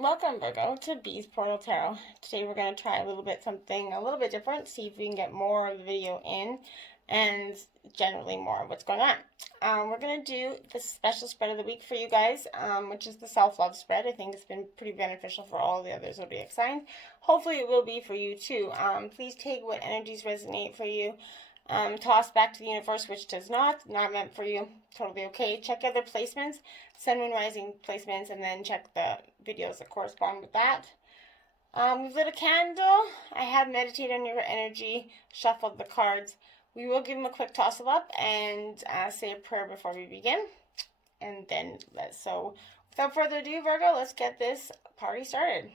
Welcome, Virgo, to Bee's Portal Tarot. Today we're going to try something a little bit different, see if we can get more of the video in and generally more of what's going on. We're going to do the special spread of the week for you guys, which is the self-love spread. I think it's been pretty beneficial for all the other zodiac signs. Hopefully it will be for you too. Please take what energies resonate for you. Toss back to the universe, which does not meant for you. Totally okay. Check other placements, sun, moon, rising placements, and then check the videos that correspond with that. We've lit a candle. I have meditated on your energy, shuffled the cards. We will give them a quick toss up and say a prayer before we begin. And then, so without further ado, Virgo, let's get this party started.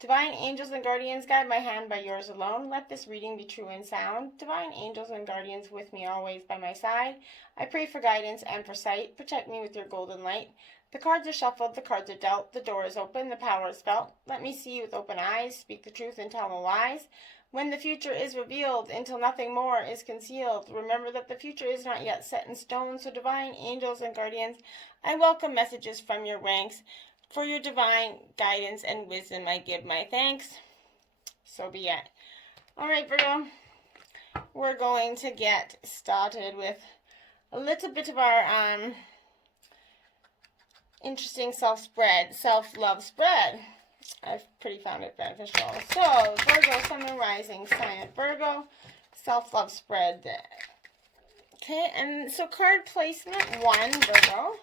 Divine angels and guardians, guide my hand by yours alone. Let this reading be true and sound. Divine angels and guardians with me always by my side. I pray for guidance and for sight. Protect me with your golden light. The cards are shuffled, the cards are dealt. The door is open, the power is felt. Let me see with open eyes. Speak the truth and tell no lies. When the future is revealed, until nothing more is concealed. Remember that the future is not yet set in stone. So divine angels and guardians, I welcome messages from your ranks. For your divine guidance and wisdom, I give my thanks. So be it. All right, Virgo. We're going to get started with a little bit of our interesting self-love spread. I've pretty found it beneficial. So, Virgo, Sun, Moon, Rising, sign at Virgo, self-love spread. Okay, and so card placement 1, Virgo,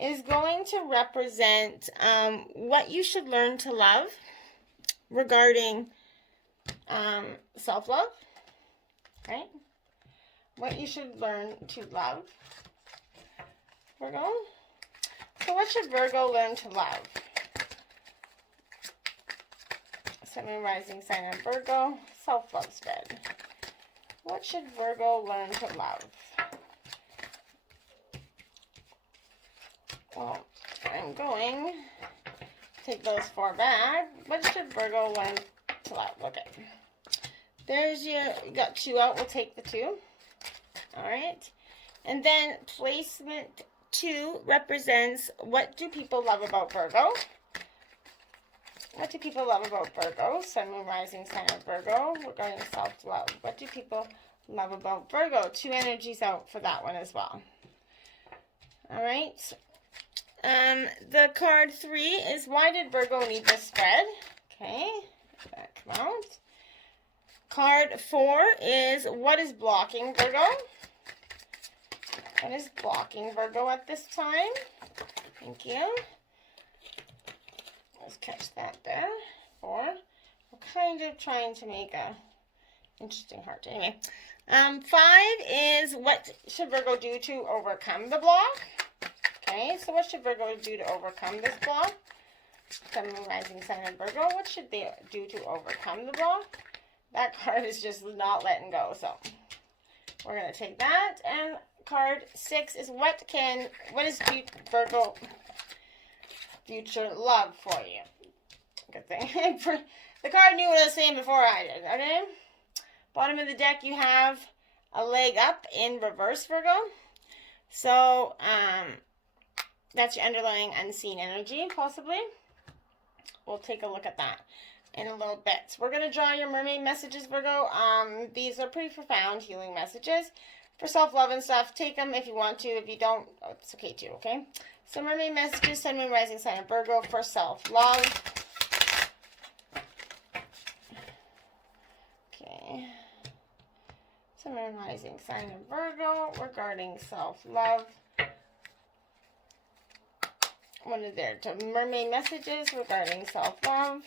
is going to represent what you should learn to love regarding self-love, right? What you should learn to love, Virgo. So what should Virgo learn to love? Sun, Moon, Rising, sign on Virgo, self-love spread. What should Virgo learn to love? Well, I'm going to take those 4 back. What should Virgo learn to love? Okay. There's you got 2 out. We'll take the 2. All right. And then placement 2 represents what do people love about Virgo? What do people love about Virgo? Sun, Moon, Rising, sign of Virgo regarding self-love. What do people love about Virgo? 2 energies out for that one as well. All right. The card 3 is why did Virgo need this spread? Okay, that come out. Card 4 is what is blocking Virgo? What is blocking Virgo at this time? Thank you. Let's catch that there. 4. We're kind of trying to make a interesting heart. Anyway, 5 is what should Virgo do to overcome the block? Okay, so what should Virgo do to overcome this block? Sun, Moon, Rising, sign of Virgo. What should they do to overcome the block? That card is just not letting go, so we're going to take that. And card 6 is what is Virgo future love for you? Good thing. The card knew what I was saying before I did, okay? Bottom of the deck, you have a leg up in reverse, Virgo. So, that's your underlying unseen energy, possibly. We'll take a look at that in a little bit. We're going to draw your mermaid messages, Virgo. These are pretty profound healing messages for self-love and stuff. Take them if you want to. If you don't, it's okay too, okay? So mermaid messages, Sun, Moon, Rising, sign of Virgo for self-love. Okay. Sun, Moon, Rising, sign of Virgo regarding self-love. What are there? Mermaid messages regarding self-love.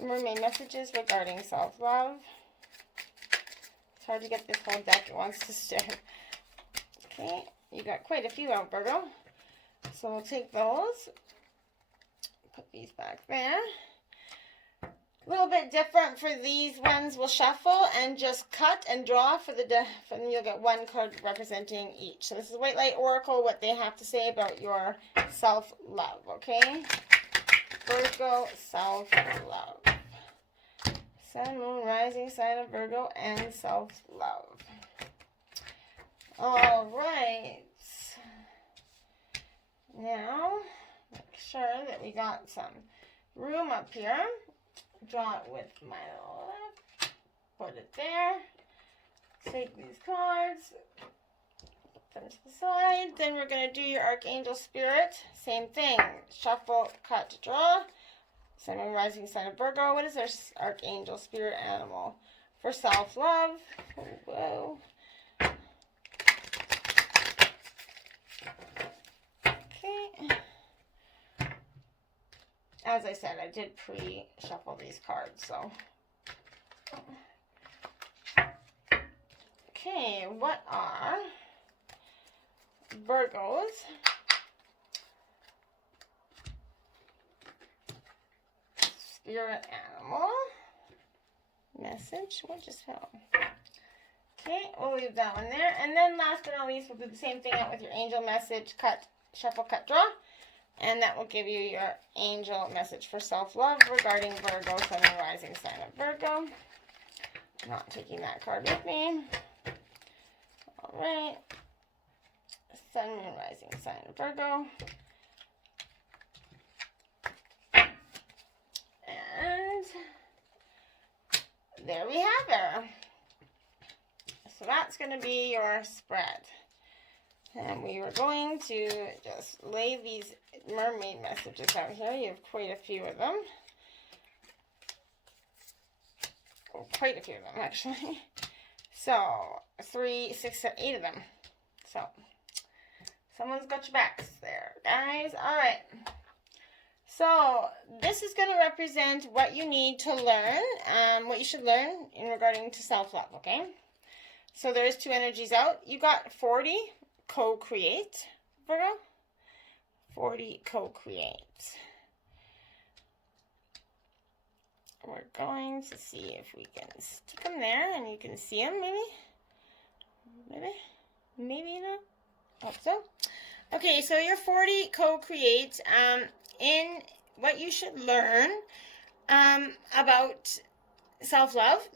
Mermaid messages regarding self-love. It's hard to get this whole deck. It wants to stir. Okay, you got quite a few out, Virgo. So we'll take those. Put these back there. A little bit different for these ones. We'll shuffle and just cut and draw for and you'll get 1 card representing each. So this is White Light Oracle, what they have to say about your self-love, okay? Virgo, self-love. Sun, Moon, Rising, sign of Virgo, and self-love. All right. sure that we got some room up here. Draw it with my left. Put it there. Take these cards. Put them to the side. Then we're going to do your Archangel Spirit. Same thing. Shuffle, cut, draw. Sun, Moon, Rising Sign of Virgo. What is our Archangel Spirit animal? For self-love. Whoa. Okay. As I said, I did pre-shuffle these cards, so. Okay, what are Virgo's spirit animal message? What just fell? Okay, we'll leave that one there. And then last but not least, we'll do the same thing out with your angel message, cut, shuffle, cut, draw. And that will give you your angel message for self-love regarding Virgo, Sun, and Rising Sign of Virgo. Not taking that card with me. All right. Sun, Moon, Rising Sign of Virgo. And there we have her. So that's going to be your spread. And we were going to just lay these mermaid messages out here. You have quite a few of them. Oh, quite a few of them, actually. So, 3, 6, 7, 8 of them. So, someone's got your backs there, guys. All right. So, this is going to represent what you need to learn, what you should learn in regarding to self-love, okay? So, there's 2 energies out. You got 40. Co-create, Virgo. 40, co-create. We're going to see if we can stick them there and you can see them, maybe not. Hope so. Okay, so your 40 co-create, in what you should learn about self-love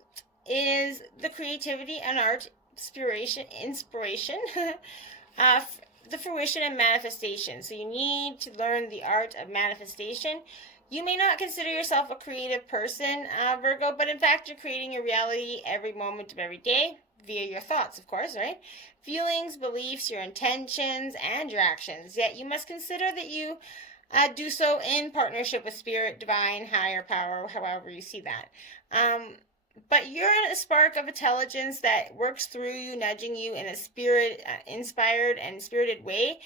is the creativity and art, inspiration, the fruition and manifestation. So you need to learn the art of manifestation. You may not consider yourself a creative person, Virgo, but in fact you're creating your reality every moment of every day via your thoughts, of course, right? Feelings, beliefs, your intentions, and your actions. Yet you must consider that you do so in partnership with spirit, divine, higher power, however you see that. But you're a spark of intelligence that works through you, nudging you in a spirit-inspired and spirited way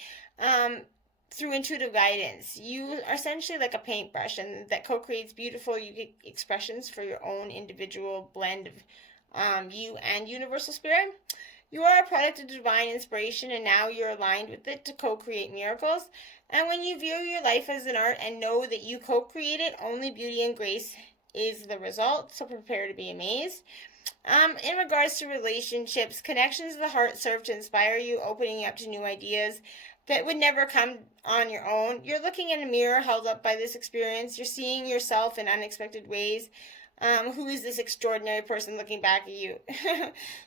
through intuitive guidance. You are essentially like a paintbrush, and that co-creates beautiful, unique expressions for your own individual blend of you and universal spirit. You are a product of divine inspiration, and now you're aligned with it to co-create miracles. And when you view your life as an art and know that you co-create it, only beauty and grace is the result, so prepare to be amazed. In regards to relationships, connections of the heart serve to inspire you, opening you up to new ideas that would never come on your own. You're looking in a mirror held up by this experience. You're seeing yourself in unexpected ways. Who is this extraordinary person looking back at you?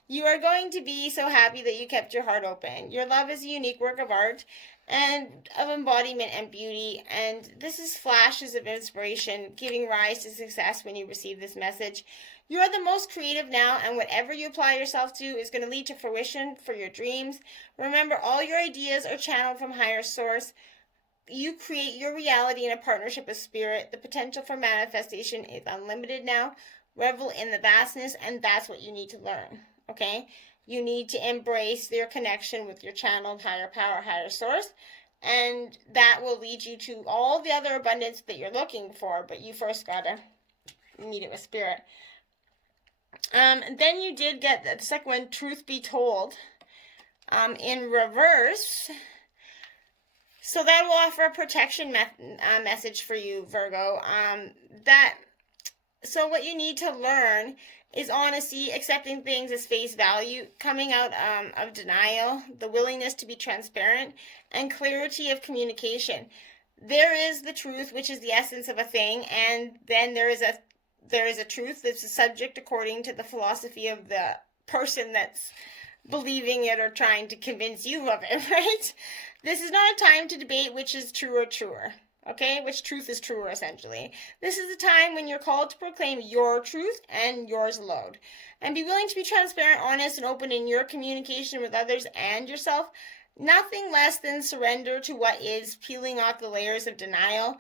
You are going to be so happy that you kept your heart open. Your love is a unique work of art and of embodiment and beauty, and this is flashes of inspiration giving rise to success when you receive this message. You are the most creative now, and whatever you apply yourself to is going to lead to fruition for your dreams. Remember, all your ideas are channeled from higher source. You create your reality in a partnership with spirit. The potential for manifestation is unlimited now. Revel in the vastness, and that's what you need to learn, okay? You need to embrace your connection with your channeled higher power, higher source, and that will lead you to all the other abundance that you're looking for, but you first got to meet it with spirit. Then you did get the second one, truth be told, in reverse. So that will offer a protection message for you, Virgo. So what you need to learn is honesty, accepting things as face value, coming out of denial, the willingness to be transparent, and clarity of communication. There is the truth, which is the essence of a thing, and then there is a truth that's a subject according to the philosophy of the person that's believing it or trying to convince you of it, right? This is not a time to debate which is true or truer. okay? Which truth is truer, essentially. This is a time when you're called to proclaim your truth and yours alone. And be willing to be transparent, honest, and open in your communication with others and yourself. Nothing less than surrender to what is, peeling off the layers of denial.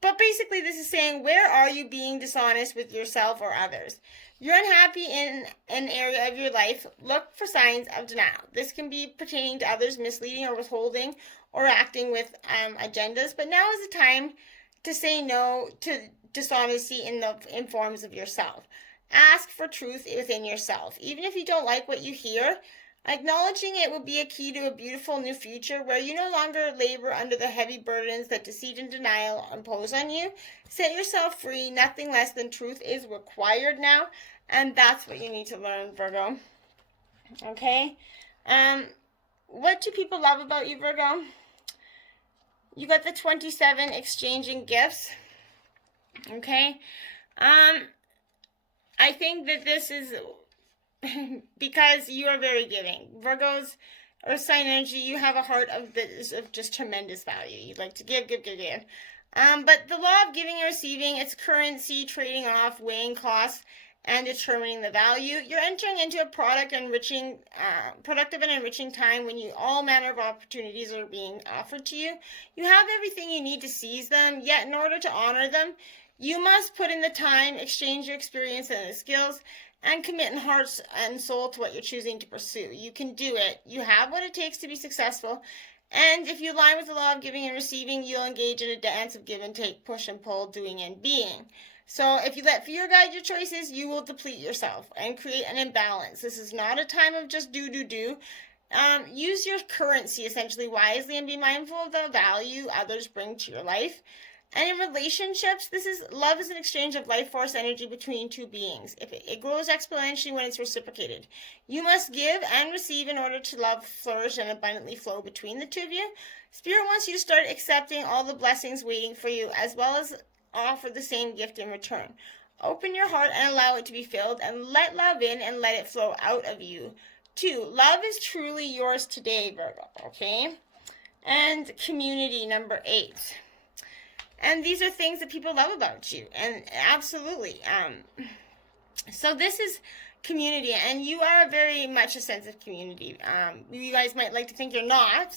But basically this is saying, where are you being dishonest with yourself or others? You're unhappy in an area of your life, look for signs of denial. This can be pertaining to others misleading or withholding or acting with agendas, but now is the time to say no to dishonesty in forms of yourself. Ask for truth within yourself. Even if you don't like what you hear, acknowledging it will be a key to a beautiful new future where you no longer labor under the heavy burdens that deceit and denial impose on you. Set yourself free. Nothing less than truth is required now, and that's what you need to learn, Virgo. Okay? What do people love about you, Virgo? You got the 27 exchanging gifts. Okay? I think that this is because you are very giving. Virgos, earth sign energy, you have a heart of just tremendous value. You like to give. But the law of giving and receiving, it's currency, trading off, weighing costs, and determining the value. You're entering into a productive and enriching time when all manner of opportunities are being offered to you. You have everything you need to seize them, yet in order to honor them, you must put in the time, exchange your experience and the skills, and commit in heart and soul to what you're choosing to pursue. You can do it. You have what it takes to be successful. And if you align with the law of giving and receiving, you'll engage in a dance of give and take, push and pull, doing and being. So if you let fear guide your choices, you will deplete yourself and create an imbalance. This is not a time of just do. Use your currency essentially wisely and be mindful of the value others bring to your life. And in relationships, love is an exchange of life force energy between two beings. It grows exponentially when it's reciprocated. You must give and receive in order to love, flourish, and abundantly flow between the two of you. Spirit wants you to start accepting all the blessings waiting for you, as well as offer the same gift in return. Open your heart and allow it to be filled, and let love in and let it flow out of you, too. Love is truly yours today, Virgo, okay? And community, number 8. And these are things that people love about you. And absolutely. So this is community. And you are very much a sense of community. You guys might like to think you're not.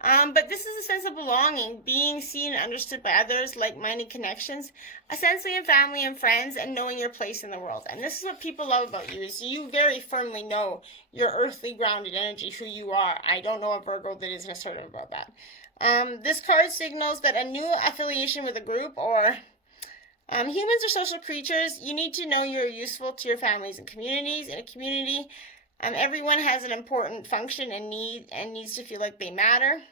But this is a sense of belonging, being seen and understood by others, like-minded connections, essentially in family and friends, and knowing your place in the world. And this is what people love about you, is you very firmly know your earthly grounded energy, who you are. I don't know a Virgo that isn't assertive about that. This card signals that a new affiliation with a group or humans are social creatures. You need to know you're useful to your families and communities. In a community, everyone has an important function and needs to feel like they matter.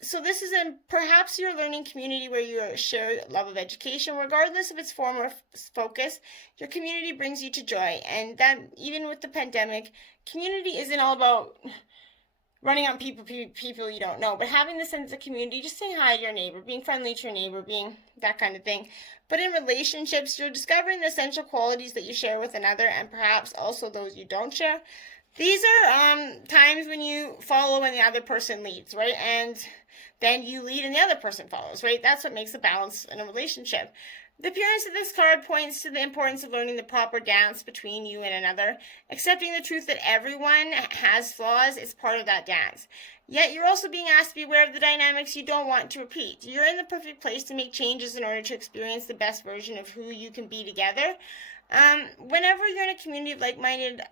So this is perhaps your learning community where you share love of education, regardless of its form or focus. Your community brings you to joy, and that even with the pandemic, community isn't all about running on people you don't know, but having the sense of community, just saying hi to your neighbor, being friendly to your neighbor, being that kind of thing. But in relationships, you're discovering the essential qualities that you share with another, and perhaps also those you don't share. These are times when you follow when the other person leads, right? And then you lead and the other person follows, right? That's what makes a balance in a relationship. The appearance of this card points to the importance of learning the proper dance between you and another. Accepting the truth that everyone has flaws is part of that dance. Yet you're also being asked to be aware of the dynamics you don't want to repeat. You're in the perfect place to make changes in order to experience the best version of who you can be together. Whenever you're in a community of like-minded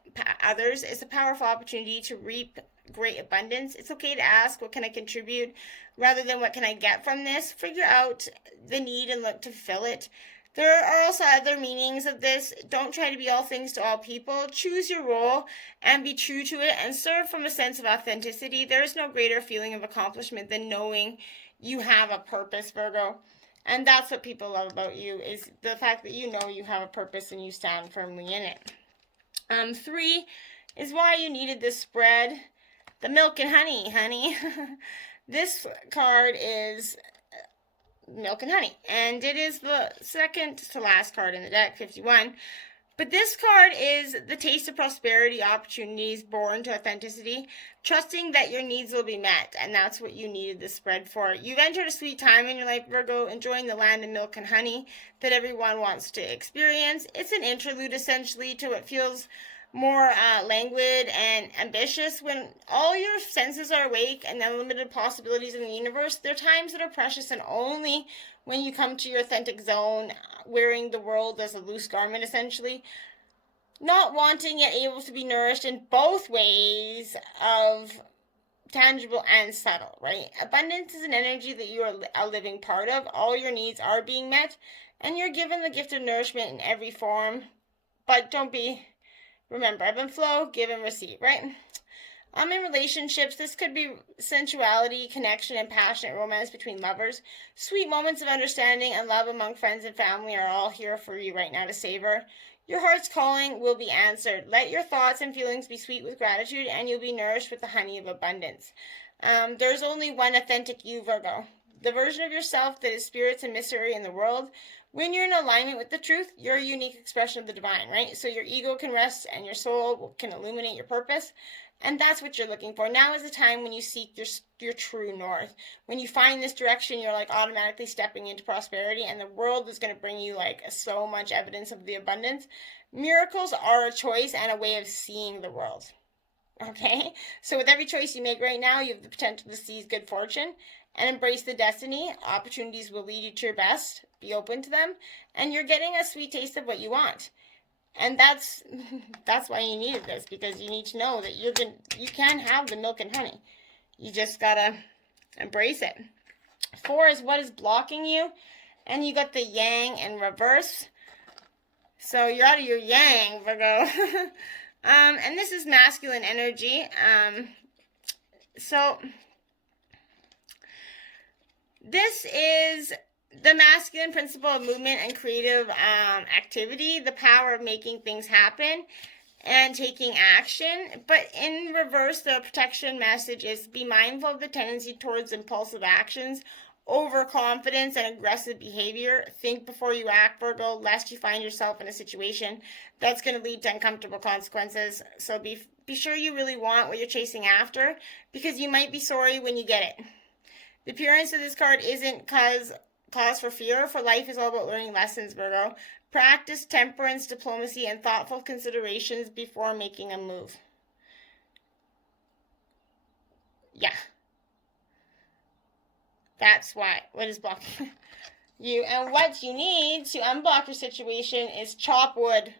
others, it's a powerful opportunity to reap great abundance. It's okay to ask, what can I contribute, rather than what can I get from this? Figure out the need and look to fill it. There are also other meanings of this. Don't try to be all things to all people. Choose your role and be true to it and serve from a sense of authenticity. There is no greater feeling of accomplishment than knowing you have a purpose, Virgo. And that's what people love about you, is the fact that you know you have a purpose and you stand firmly in it. 3 is why you needed this spread. The milk and honey. This card is milk and honey, and it is the second to last card in the deck, 51. But this card is the taste of prosperity, opportunities born to authenticity, trusting that your needs will be met, and that's what you needed this spread for. You've entered a sweet time in your life, Virgo, enjoying the land of milk and honey that everyone wants to experience. It's an interlude, essentially, to what feels more languid and ambitious. When all your senses are awake and unlimited possibilities in the universe, there are times that are precious, and only when you come to your authentic zone, wearing the world as a loose garment, essentially, not wanting yet able to be nourished in both ways of tangible and subtle, right? Abundance is an energy that you are a living part of. All your needs are being met, and you're given the gift of nourishment in every form. But remember, ebb and flow, give and receive, right? In relationships, this could be sensuality, connection, and passionate romance between lovers. Sweet moments of understanding and love among friends and family are all here for you right now to savor. Your heart's calling will be answered. Let your thoughts and feelings be sweet with gratitude, and you'll be nourished with the honey of abundance. There's only one authentic you, Virgo. The version of yourself that is spirits and mystery in the world. When you're in alignment with the truth, you're a unique expression of the divine, right? So your ego can rest and your soul can illuminate your purpose. And that's what you're looking for. Now is the time when you seek your true north. When you find this direction, you're like automatically stepping into prosperity, and the world is going to bring you like so much evidence of the abundance. Miracles are a choice and a way of seeing the world. Okay? So with every choice you make right now, you have the potential to seize good fortune and embrace the destiny. Opportunities will lead you to your best. Be open to them, and you're getting a sweet taste of what you want. And that's why you needed this, because you need to know that you can have the milk and honey. You just gotta embrace it. 4 is what is blocking you, and you got the yang in reverse. So you're out of your yang, Virgo. And this is masculine energy. So this is the masculine principle of movement and creative activity, the power of making things happen and taking action. But in reverse, the protection message is be mindful of the tendency towards impulsive actions, overconfidence, and aggressive behavior. Think before you act, Virgo, lest you find yourself in a situation that's going to lead to uncomfortable consequences. So be sure you really want what you're chasing after, because you might be sorry when you get it. The appearance of this card isn't cause for fear, for life is all about learning lessons, Virgo. Practice temperance, diplomacy, and thoughtful considerations before making a move. Yeah. That's what is blocking you. And what you need to unblock your situation is chop wood,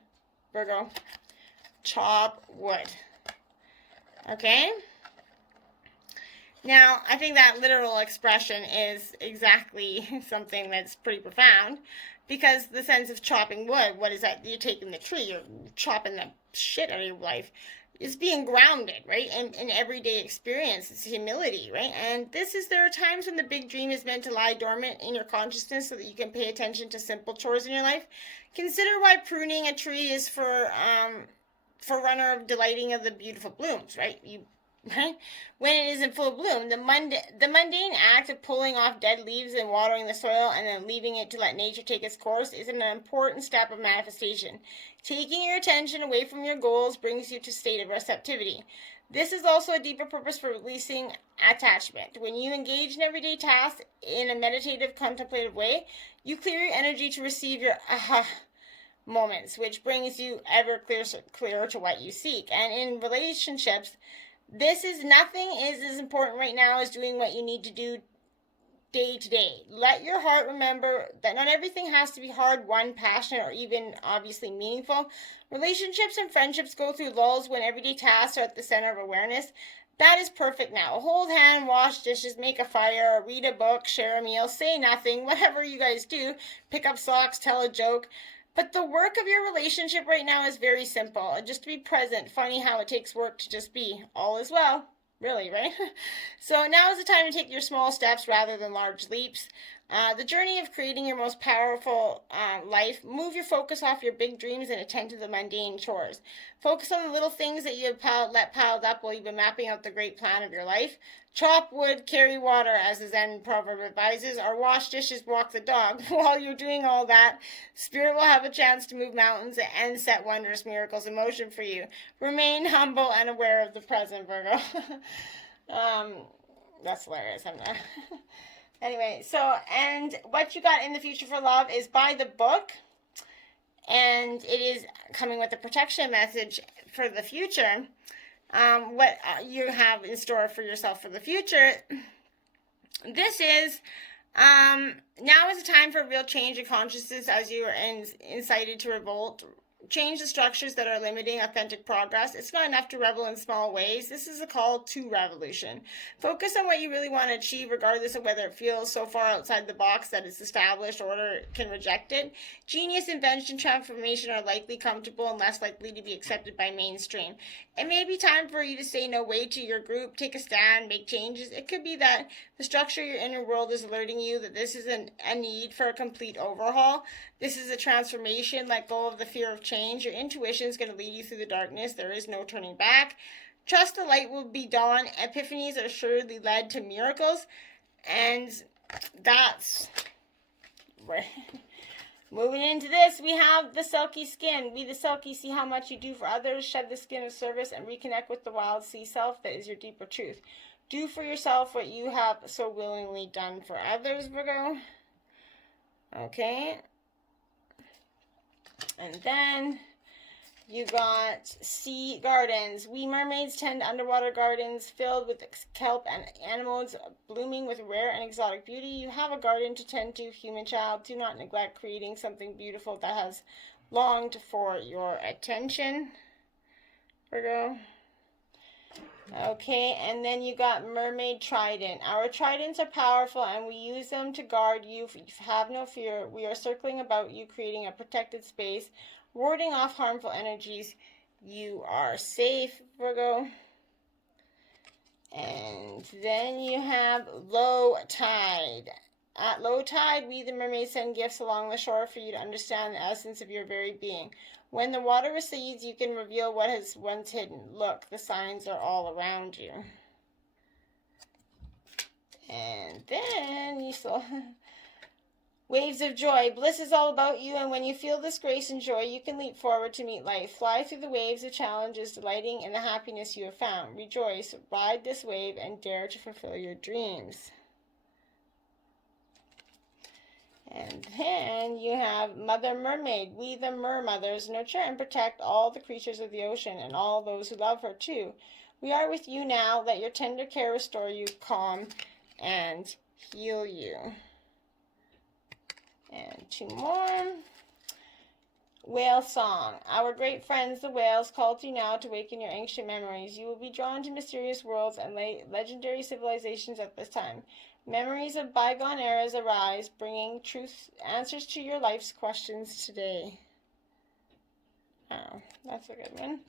Virgo. Chop wood. Okay? Now, I think that literal expression is exactly something that's pretty profound, because the sense of chopping wood, what is that? You're taking the tree, you're chopping the shit out of your life. It's being grounded, right? In everyday experience, it's humility, right? And there are times when the big dream is meant to lie dormant in your consciousness so that you can pay attention to simple chores in your life. Consider why pruning a tree is for runner of delighting of the beautiful blooms, right? Right? When it is in full bloom, the mundane act of pulling off dead leaves and watering the soil and then leaving it to let nature take its course is an important step of manifestation. Taking your attention away from your goals brings you to a state of receptivity. This is also a deeper purpose for releasing attachment. When you engage in everyday tasks in a meditative, contemplative way, you clear your energy to receive your aha moments, which brings you ever clearer to what you seek. And in relationships, nothing is as important right now as doing what you need to do day to day. Let your heart remember that not everything has to be hard, won, passionate, or even obviously meaningful. Relationships and friendships go through lulls when everyday tasks are at the center of awareness. That is perfect now. Hold hand, wash dishes, make a fire, read a book, share a meal, say nothing, whatever you guys do. Pick up socks, tell a joke. But the work of your relationship right now is very simple. Just to be present. Funny how it takes work to just be. All is well. Really, right? So now is the time to take your small steps rather than large leaps. The journey of creating your most powerful life. Move your focus off your big dreams and attend to the mundane chores. Focus on the little things that you have let piled up while you've been mapping out the great plan of your life. Chop wood, carry water, as the Zen proverb advises, or wash dishes, walk the dog. While you're doing all that, Spirit will have a chance to move mountains and set wondrous miracles in motion for you. Remain humble and aware of the present, Virgo. That's hilarious, I'm not. Anyway, so, and what you got in the future for love is buy the book, and it is coming with a protection message for the future. What you have in store for yourself for the future. This is, now is the time for real change of consciousness as you are incited to revolt. Change the structures that are limiting authentic progress. It's not enough to rebel in small ways. This is a call to revolution. Focus on what you really want to achieve, regardless of whether it feels so far outside the box that its established order can reject it. Genius, invention, transformation are likely comfortable and less likely to be accepted by mainstream. It may be time for you to say no way to your group, take a stand, make changes. It could be that the structure of your inner world is alerting you that this is a need for a complete overhaul. This is a transformation. Let go of the fear of change. Your intuition is going to lead you through the darkness. There is no turning back. Trust the light will be dawn. Epiphanies are surely led to miracles. And that's where... Moving into this, we have the silky skin. Be the silky, see how much you do for others, shed the skin of service, and reconnect with the wild sea self that is your deeper truth. Do for yourself what you have so willingly done for others, Virgo. Okay. And then you got sea gardens. We mermaids tend underwater gardens filled with kelp and anemones blooming with rare and exotic beauty. You have a garden to tend to, human child. Do not neglect creating something beautiful that has longed for your attention, Virgo. Okay, and then you got mermaid trident. Our tridents are powerful and we use them to guard you. Have no fear. We are circling about you, creating a protected space, warding off harmful energies. You are safe, Virgo. And then you have low tide. At low tide, we the mermaids send gifts along the shore for you to understand the essence of your very being. When the water recedes, you can reveal what has once hidden. Look, the signs are all around you. And then you saw waves of joy. Bliss is all about you, and when you feel this grace and joy, you can leap forward to meet life. Fly through the waves of challenges, delighting in the happiness you have found. Rejoice, ride this wave, and dare to fulfill your dreams. And then you have Mother Mermaid. We the Mermothers nurture and protect all the creatures of the ocean and all those who love her too. We are with you now. Let your tender care restore you, calm, and heal you. And two more. Whale song. Our great friends, the whales, call to you now to awaken your ancient memories. You will be drawn to mysterious worlds and legendary civilizations at this time. Memories of bygone eras arise, bringing truth answers to your life's questions today. Oh, that's a good one.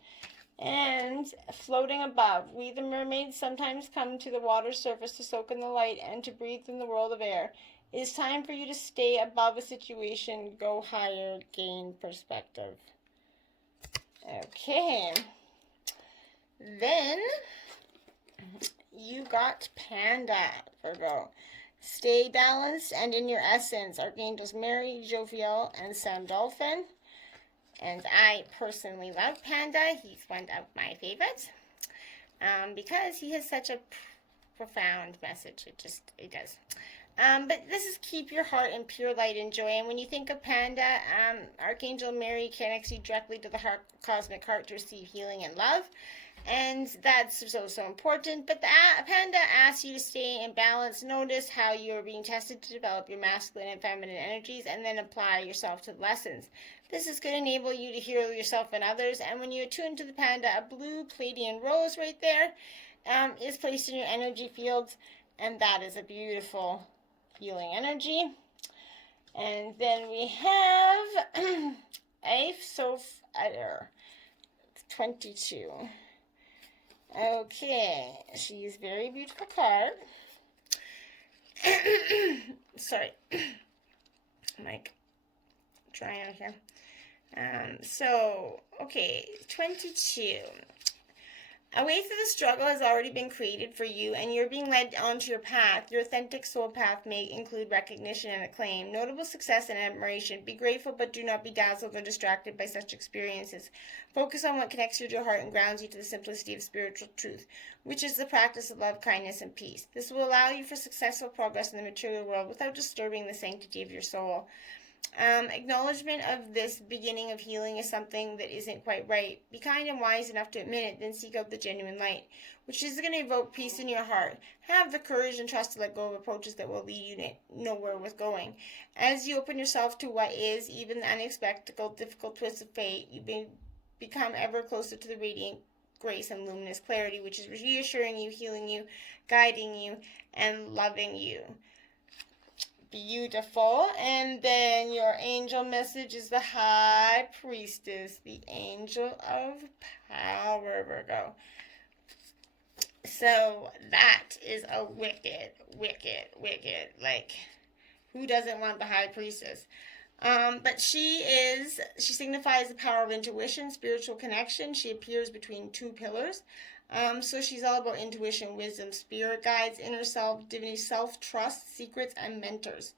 And floating above. We the mermaids sometimes come to the water's surface to soak in the light and to breathe in the world of air. It is time for you to stay above a situation, go higher, gain perspective. Okay. Then you got Panda, Virgo. Stay balanced and in your essence. Archangels Mary, Jovial, and Sandolphin. And I personally love Panda. He's one of my favorites. Because he has such a profound message. It does. But this is keep your heart in pure light and joy. And when you think of Panda, Archangel Mary connects you directly to the heart, cosmic heart to receive healing and love. And that's so important. But the Panda asks you to stay in balance. Notice how you are being tested to develop your masculine and feminine energies and then apply yourself to the lessons. This is going to enable you to heal yourself and others. And when you attune to the Panda, a blue Pleiadian rose right there is placed in your energy fields. And that is a beautiful healing energy. And then we have Aif Sof Adder, 22. Okay, she's a very beautiful card. sorry, I'm like drying out here. So, okay, 22. A way through the struggle has already been created for you, and you're being led onto your path. Your authentic soul path may include recognition and acclaim, notable success and admiration. Be grateful, but do not be dazzled or distracted by such experiences. Focus on what connects you to your heart and grounds you to the simplicity of spiritual truth, which is the practice of love, kindness, and peace. This will allow you for successful progress in the material world without disturbing the sanctity of your soul. Acknowledgement of this beginning of healing is something that isn't quite right. Be kind and wise enough to admit it, then seek out the genuine light, which is going to evoke peace in your heart. Have the courage and trust to let go of approaches that will lead you nowhere with going. As you open yourself to what is, even the unexpected, difficult twists of fate, you become ever closer to the radiant grace and luminous clarity, which is reassuring you, healing you, guiding you, and loving you. Beautiful. And then your angel message is the High Priestess, the angel of power, Virgo. So that is a wicked, like, who doesn't want the High Priestess? But she signifies the power of intuition, spiritual connection. She appears between two pillars. So she's all about intuition, wisdom, spirit guides, inner self, divinity, self-trust, secrets, and mentors.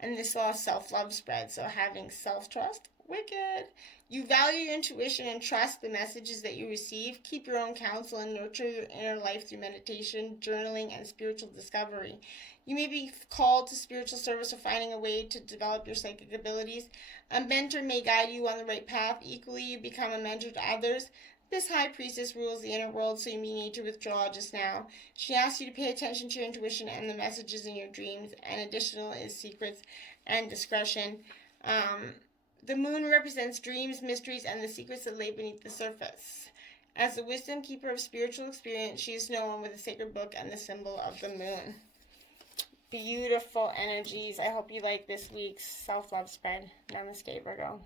And this law of self-love spread. So having self-trust, wicked. You value your intuition and trust the messages that you receive. Keep your own counsel and nurture your inner life through meditation, journaling, and spiritual discovery. You may be called to spiritual service or finding a way to develop your psychic abilities. A mentor may guide you on the right path. Equally, you become a mentor to others. This High Priestess rules the inner world, so you may need to withdraw just now. She asks you to pay attention to your intuition and the messages in your dreams, and additional is secrets and discretion. The moon represents dreams, mysteries, and the secrets that lay beneath the surface. As the wisdom keeper of spiritual experience, she is known with the sacred book and the symbol of the moon. Beautiful energies. I hope you like this week's self-love spread. Namaste, Virgo.